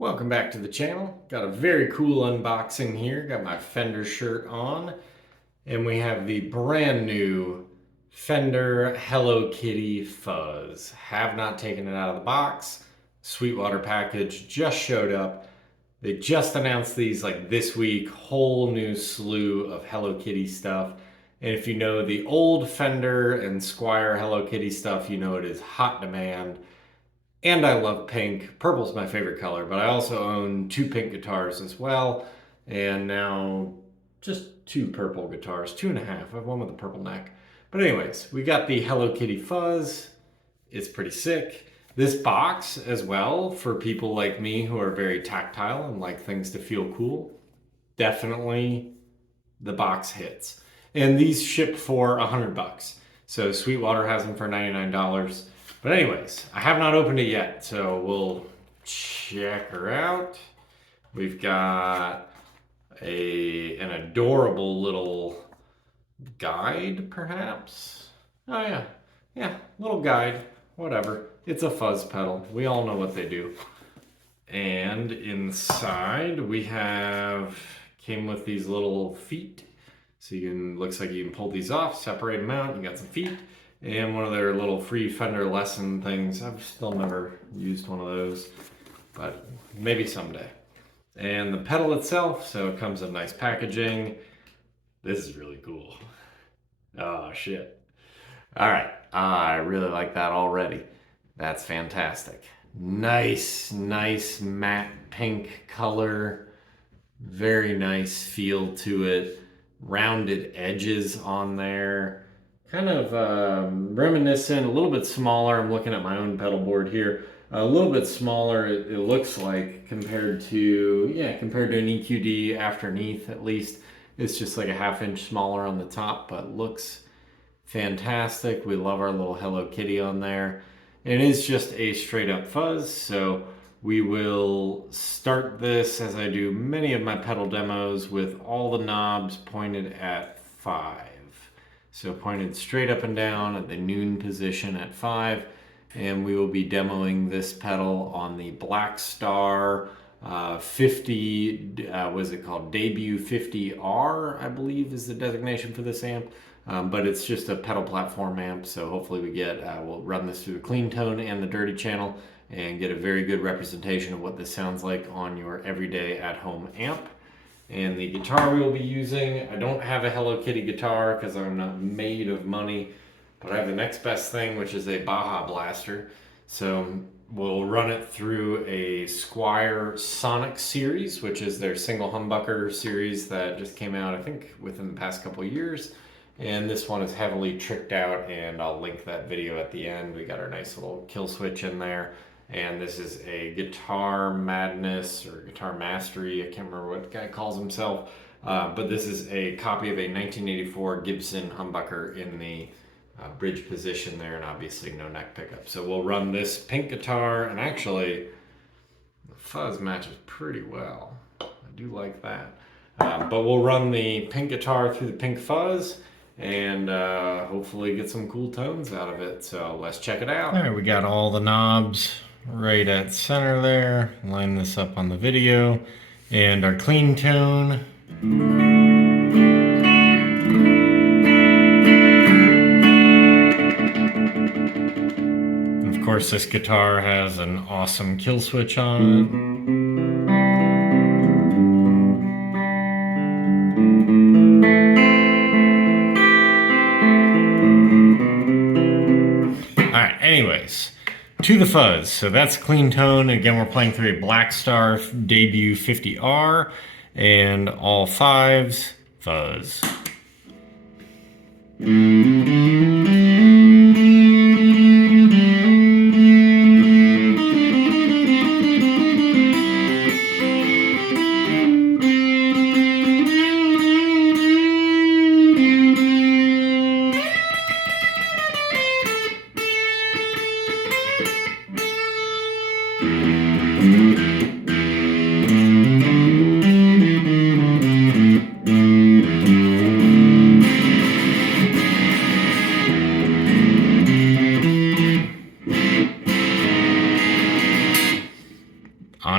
Welcome back to the channel. Got a very cool unboxing here. Got my Fender shirt on, and we have the brand new Fender Hello Kitty Fuzz. Have not taken it out of the box. Sweetwater package just showed up. They just announced these like this week, whole new slew of Hello Kitty stuff. And if you know the old Fender and Squier Hello Kitty stuff, you know it is hot demand. And I love pink. Purple's my favorite color, but I also own two pink guitars as well. And now just two purple guitars, two and a half. I have one with a purple neck. But anyways, we got the Hello Kitty Fuzz. It's pretty sick. This box as well, for people like me who are very tactile and like things to feel cool, definitely the box hits. And these ship for $100. So Sweetwater has them for $99. But anyways, I have not opened it yet, so we'll check her out. We've got an adorable little guide, perhaps? Oh yeah, little guide, whatever. It's a fuzz pedal. We all know what they do. And inside we came with these little feet. So looks like you can pull these off, separate them out, you got some feet. And one of their little free Fender lesson things. I've still never used one of those, but maybe someday. And the pedal itself, so it comes in nice packaging. This is really cool. Oh shit. All right, I really like that already. That's fantastic. Nice matte pink color. Very nice feel to it. Rounded edges on there. Kind of reminiscent, a little bit smaller. I'm looking at my own pedal board here. A little bit smaller, it looks like, compared to an EQD afterneath at least. It's just like a ½ inch smaller on the top, but looks fantastic. We love our little Hello Kitty on there. And it is just a straight up fuzz, so we will start this, as I do many of my pedal demos, with all the knobs pointed at 5. So pointed straight up and down at the noon position at 5. And we will be demoing this pedal on the Black Star 50, what is it called? Debut 50R, I believe is the designation for this amp. But it's just a pedal platform amp, so hopefully we'll run this through the clean tone and the dirty channel and get a very good representation of what this sounds like on your everyday at-home amp. And the guitar we will be using, I don't have a Hello Kitty guitar because I'm not made of money, but I have the next best thing, which is a Baja Blaster. So we'll run it through a Squier Sonic series, which is their single humbucker series that just came out, I think, within the past couple of years. And this one is heavily tricked out, and I'll link that video at the end. We got our nice little kill switch in there. And this is a Guitar Madness or Guitar Mastery, I can't remember what the guy calls himself, but this is a copy of a 1984 Gibson humbucker in the bridge position there, and obviously no neck pickup. So we'll run this pink guitar, and actually the fuzz matches pretty well. I do like that. But we'll run the pink guitar through the pink fuzz, and hopefully get some cool tones out of it. So let's check it out. All right, we got all the knobs right at center there. Line this up on the video. And our clean tone. And of course, this guitar has an awesome kill switch on it. Alright, anyways, to the fuzz. So that's clean tone. Again, we're playing through a Black Star Debut 50R and all 5s, fuzz.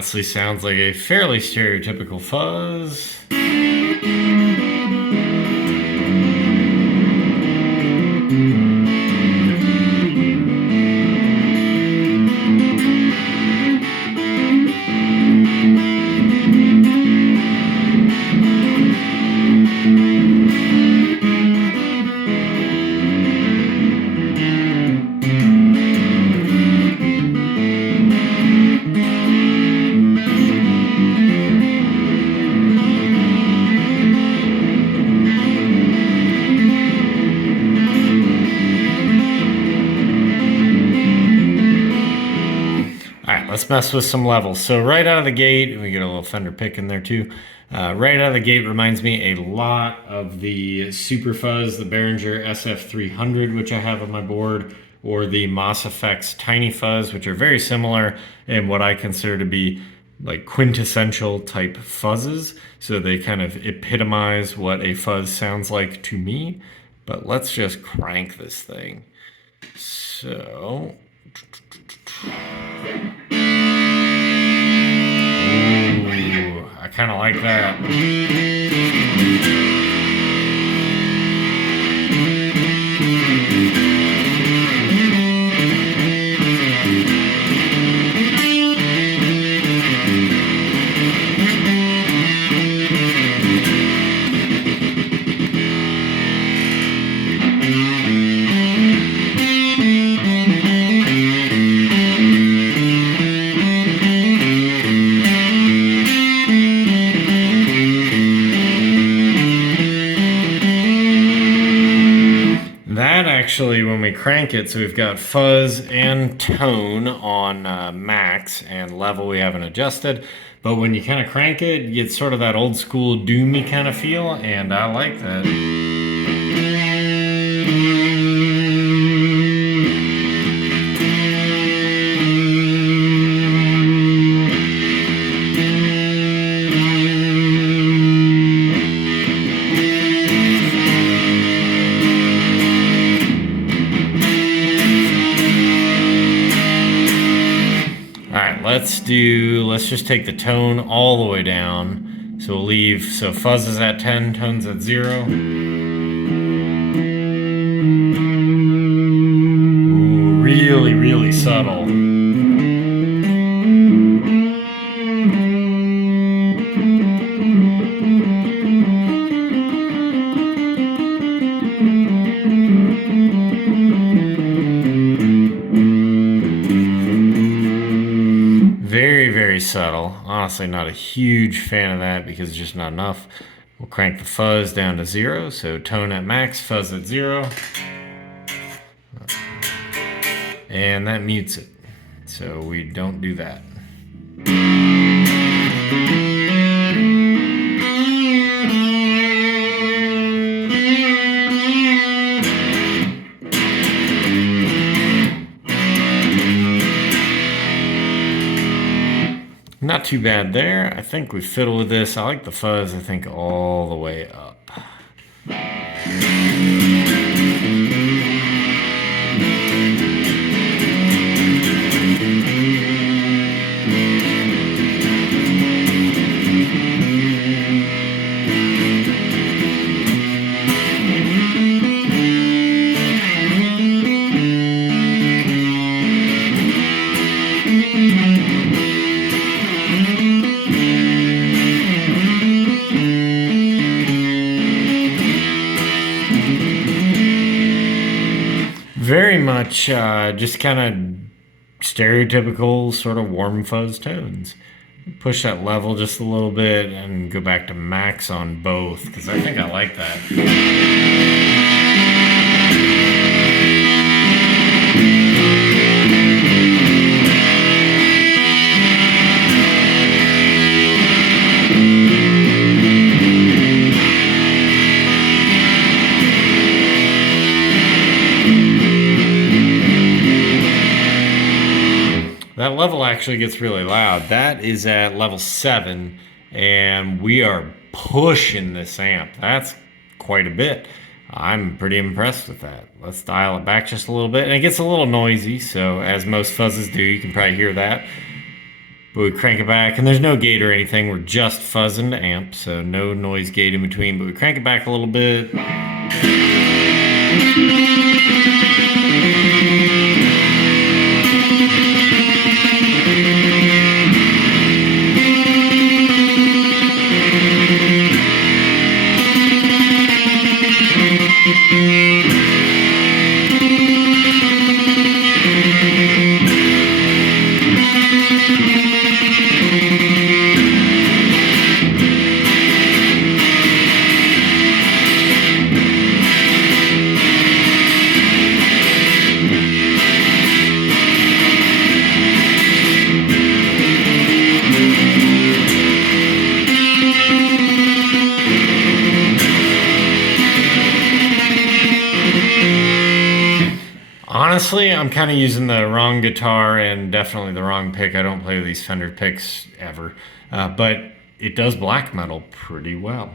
honestly sounds like a fairly stereotypical fuzz. Let's mess with some levels. So right out of the gate, we get a little Fender pick in there too. Right out of the gate reminds me a lot of the Super Fuzz, the Behringer SF300, which I have on my board, or the Moss Effects Tiny Fuzz, which are very similar in what I consider to be like quintessential type fuzzes. So they kind of epitomize what a fuzz sounds like to me. But let's just crank this thing. So... Ooh, I kind of like that. Actually, when we crank it, so we've got fuzz and tone on max, and level we haven't adjusted, but when you kind of crank it, you get sort of that old school doomy kind of feel, and I like that. Let's just take the tone all the way down. So we'll leave, so fuzz is at 10, tone's at 0. Ooh, really, really subtle. Subtle. Honestly, not a huge fan of that because it's just not enough. We'll crank the fuzz down to 0, so tone at max, fuzz at 0. And that mutes it, so we don't do that. Not too bad there. I think we fiddle with this. I like the fuzz, I think, all the way up. Very much just kind of stereotypical sort of warm fuzz tones. Push that level just a little bit and go back to max on both, because I think I like that. That level actually gets really loud. That is at level 7, and we are pushing this amp. That's quite a bit. I'm pretty impressed with that. Let's dial it back just a little bit. And it gets a little noisy, so as most fuzzes do, you can probably hear that. But we crank it back, and there's no gate or anything. We're just fuzzing the amp, so no noise gate in between. But we crank it back a little bit. Honestly, I'm kind of using the wrong guitar and definitely the wrong pick. I don't play these Fender picks ever, but it does black metal pretty well.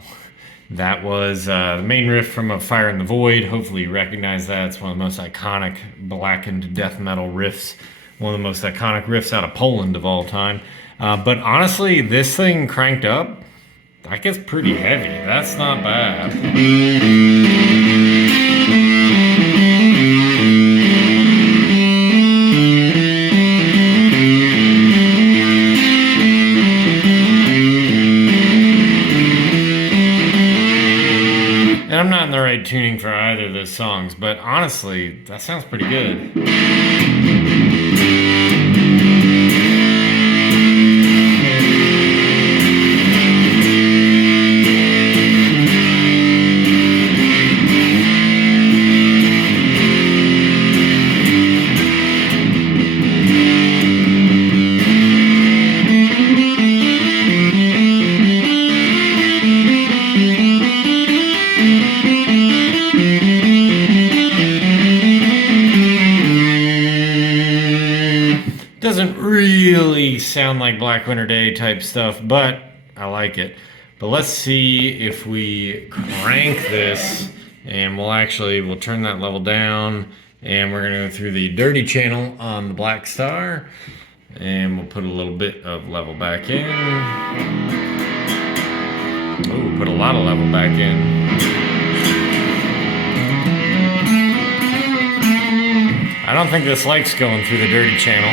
That was the main riff from A Fire in the Void. Hopefully you recognize that. It's one of the most iconic blackened death metal riffs. One of the most iconic riffs out of Poland of all time. But honestly, this thing cranked up, that gets pretty heavy. That's not bad. And I'm not in the right tuning for either of those songs, but honestly, that sounds pretty good. Doesn't really sound like Black Winter Day type stuff, but I like it. But let's see if we crank this, and we'll turn that level down, and we're gonna go through the dirty channel on the Black Star, and we'll put a little bit of level back in. Oh, put a lot of level back in. I don't think this likes going through the dirty channel.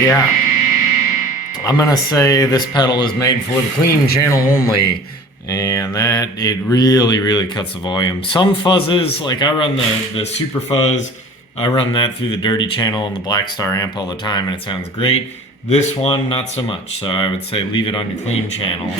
Yeah, I'm gonna say this pedal is made for the clean channel only, and that it really cuts the volume. Some fuzzes, like I run the Super Fuzz, I run that through the dirty channel on the Black Star amp all the time, and it sounds great. This one, not so much, so I would say leave it on your clean channel.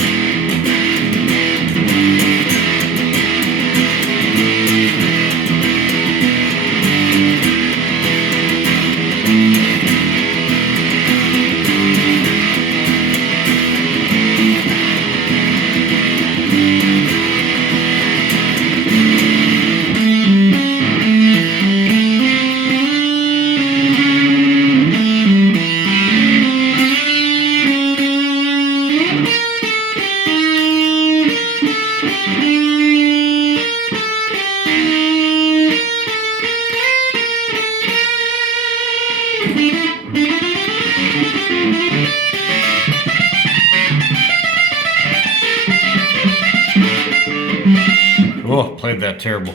Oh, played that terrible.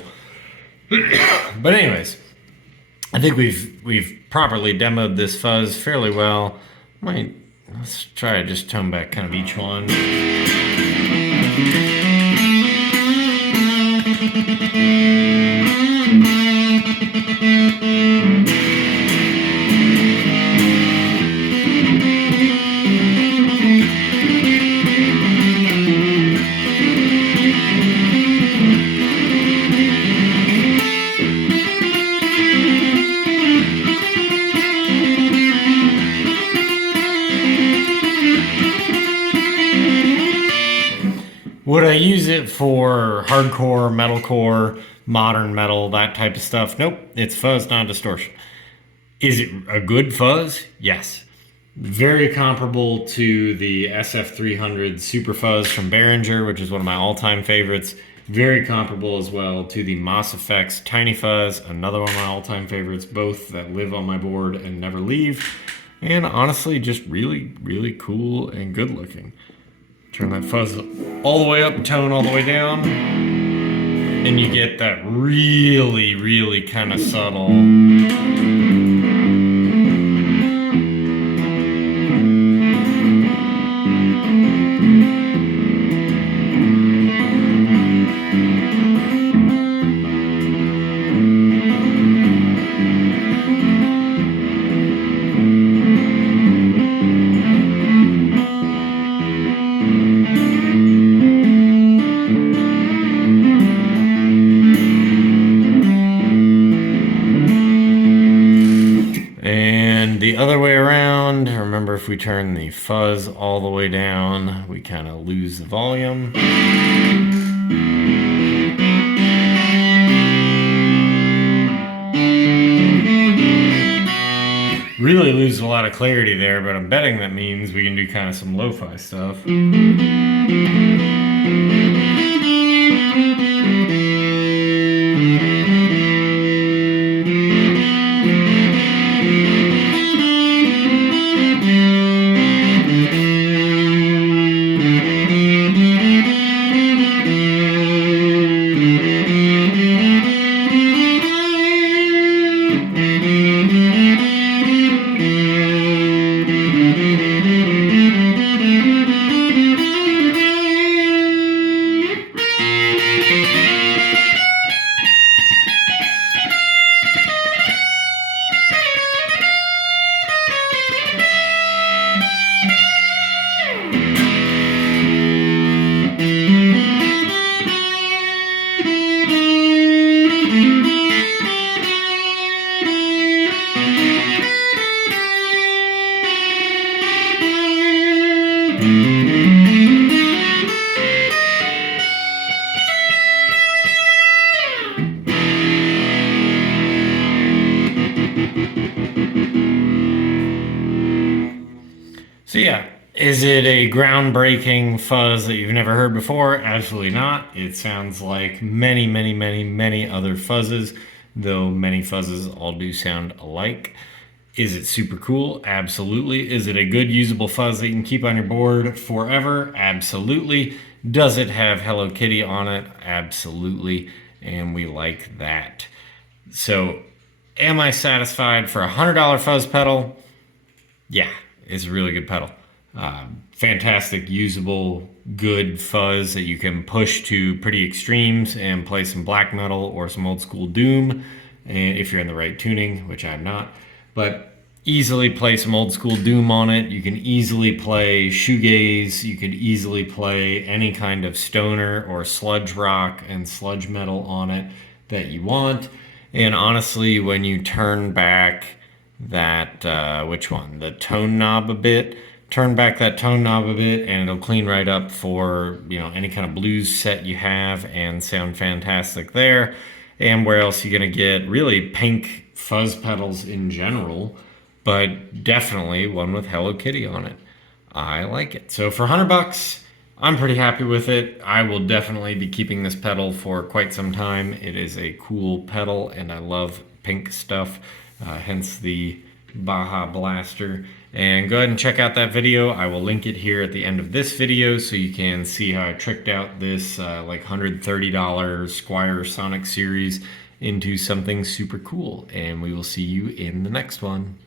But anyways, I think we've properly demoed this fuzz fairly well. Let's try to just tone back kind of each one. Would I use it for hardcore, metalcore, modern metal, that type of stuff? Nope, it's fuzz, not distortion. Is it a good fuzz? Yes. Very comparable to the SF300 Super Fuzz from Behringer, which is one of my all-time favorites. Very comparable as well to the Moss Effects Tiny Fuzz, another one of my all-time favorites, both that live on my board and never leave. And honestly, just really, really cool and good looking. Turn that fuzz all the way up, tone all the way down, and you get that really, really kind of subtle. And the other way around, remember if we turn the fuzz all the way down, we kind of lose the volume. Really lose a lot of clarity there, but I'm betting that means we can do kind of some lo-fi stuff. So yeah, is it a groundbreaking fuzz that you've never heard before? Absolutely not. It sounds like many, many, many, many other fuzzes, though many fuzzes all do sound alike. Is it super cool? Absolutely. Is it a good usable fuzz that you can keep on your board forever? Absolutely. Does it have Hello Kitty on it? Absolutely. And we like that. So, am I satisfied for a $100 fuzz pedal? Yeah, it's a really good pedal. Fantastic, usable, good fuzz that you can push to pretty extremes and play some black metal or some old school doom, and if you're in the right tuning, which I'm not. But easily play some old school doom on it. You can easily play shoegaze. You can easily play any kind of stoner or sludge rock and sludge metal on it that you want. And honestly, when you turn back that, the tone knob a bit, turn back that tone knob a bit and it'll clean right up for, any kind of blues set you have and sound fantastic there. And where else are you going to get really pink fuzz pedals in general, but definitely one with Hello Kitty on it. I like it. So for $100, I'm pretty happy with it. I will definitely be keeping this pedal for quite some time. It is a cool pedal and I love pink stuff, hence the Baja Blaster. And go ahead and check out that video. I will link it here at the end of this video so you can see how I tricked out this like $130 Squier Sonic series into something super cool. And we will see you in the next one.